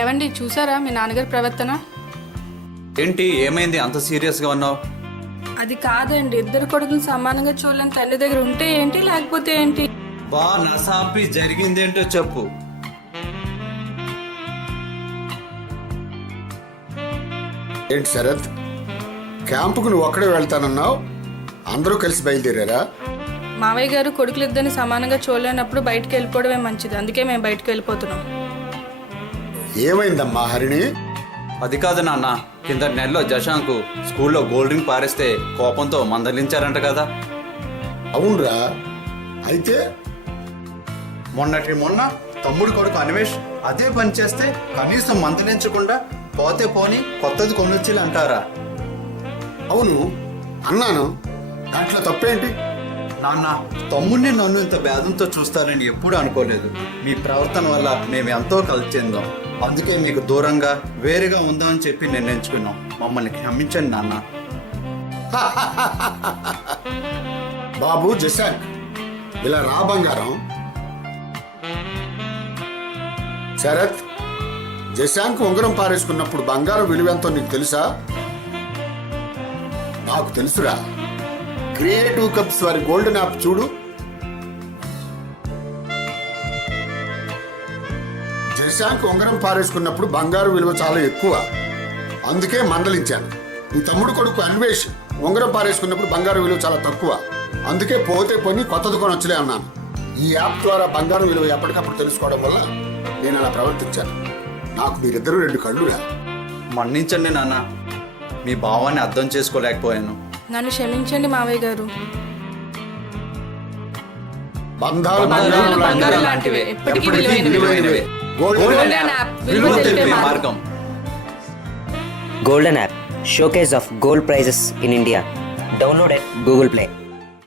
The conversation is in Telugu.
ఏవండి చూసారా మీ నాన్నగారి ప్రవర్తన? ఏంటి ఏమైంది అంత సీరియస్గా ఉన్నావు? అది కాదండి, ఇద్దరు కొడుకులు సమానంగా చూడలేని తల్లి దగ్గర ఉంటే ఏంటి లేకపోతే ఏంటి? బా నసాంపి జరిగిందేంటో చెప్పు. ఏంటి శరత్, క్యాంపుకు నువ్వు ఒక్కడే వెళ్తానన్నావు, అందరూ కలిసి బయలుదేరారా? మావయ్య గారు కొడుకులిద్దరిని సమానంగా చూడలేనప్పుడు బయటకు వెళ్ళిపోవడమే మంచిది, అందుకే మేము బయటకు వెళ్ళిపోతున్నాం. ఏమైందమ్మా హరిణి? అది కాదు నాన్న, కింద నెలలో జశాంకు స్కూల్లో గోల్డ్ డ్రింక్ పారేస్తే కోపంతో మందలించారంట కదా. అవునరా, అయితే మొన్న తమ్ముడు కొడుకు అన్వేష్ అదే పని చేస్తే కనీసం మందలించకుండా పోతే పోని కొత్తది కొనొచ్చి అంటారా? అవును అన్నాను, దాంట్లో తప్పేంటి? నాన్న, తమ్ముడిని నన్ను ఇంత భేదంతో చూస్తారని ఎప్పుడూ అనుకోలేదు. మీ ప్రవర్తన వల్ల మేము ఎంతో కలిసి చెందాం, అందుకే మీకు దూరంగా వేరుగా ఉందామని చెప్పి నిర్ణయించుకున్నాం. మమ్మల్ని క్షమించండి నాన్న. బాబు జశాంక్, ఇలా రా బంగారం. శరత్, జశాంక్ ఉంగరం పారేసుకున్నప్పుడు బంగారం విలువ ఎంతో నీకు తెలుసా? నాకు తెలుసురా. క్రియేటివ్ కప్స్ వారి గోల్డెన్ యాప్ చూడు. జశాంక్ ఉంగరం పారేసుకున్నప్పుడు బంగారు విలువ చాలా ఎక్కువ, అందుకే మందలించాను. నీ తమ్ముడు కొడుకు అన్వేష్ ఉంగరం పారేసుకున్నప్పుడు బంగారు విలువ చాలా తక్కువ, అందుకే పోతే కొని కొత్తది కొనొచ్చులే అన్నాను. ఈ యాప్ ద్వారా బంగారం విలువ ఎప్పటికప్పుడు తెలుసుకోవడం వల్ల నేను అలా ప్రవర్తించాను. నాకు మీరిద్దరూ రెండు కళ్ళురా. మన్నించండి నాన్న, మీ భావాన్ని అర్థం చేసుకోలేకపోయాను. నన్ను క్షమించండి మావయ్య గారు. బంధాలు బంగారం లాంటివే, ఎప్పటికీ విలువైనవే. గోల్డెన్ యాప్, విలువ తెలిపే మార్గం. Golden app, showcase of gold prices in India. Download at Google Play.